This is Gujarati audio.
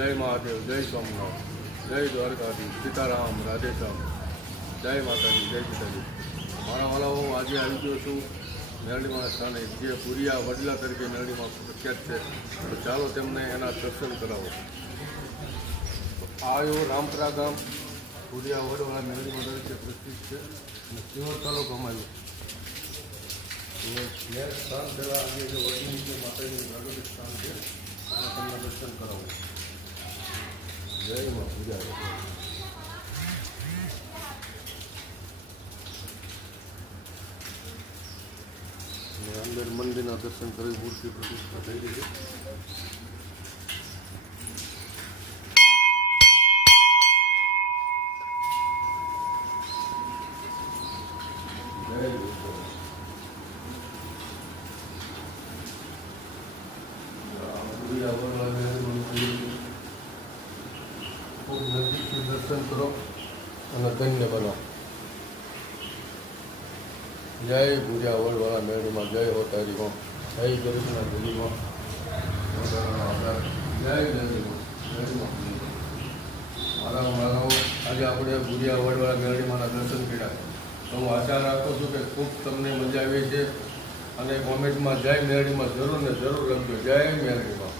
જય મહાદેવ, જય સોમનાથ, જય દ્વારકાધીશ, સીતારામ, રાધેશ્યામ, જય માતાજી, જય સીતાજી. મારા વાલાઓ, આજે આવી ગયો છું મેરડીમાં સ્થાને, જે પુરિયા વડલા તરીકે મેરડીમાં પ્રખ્યાત છે. તો ચાલો તેમને એના દર્શન કરાવો. આ એવો રામપરા ગામ પુરિયા વડવાળા મેરડીમાં તરીકે પ્રસિદ્ધ છે અને સિંહોર તાલુકામાં મેં સ્થાન પહેલાં આજે જે વડની છે માતાજીનું જાગૃત સ્થાન છે અને તમને દર્શન કરાવો. જય માં પૂજા. અંદર મંદિરના દર્શન કરી મૂર્તિ પ્રતિષ્ઠા થઈ ગઈ છે. ખૂબ નજીકથી દર્શન કરો અને ધન્ય બનો. જય પૂજા વડવાળા મેળીમાં, જય હોતારીમાં, જય ગરીબના ગલીમાં, જય મેળીમાં. મારા આજે આપણે ભુરિયા વડવાળા મેળીમાંના દર્શન કર્યા. તો હું આશા રાખું છું કે ખૂબ તમને મજા આવી છે અને કોમેન્ટમાં જય મેળીમાં જરૂર ને જરૂર લખજો. જય મેળીમાં.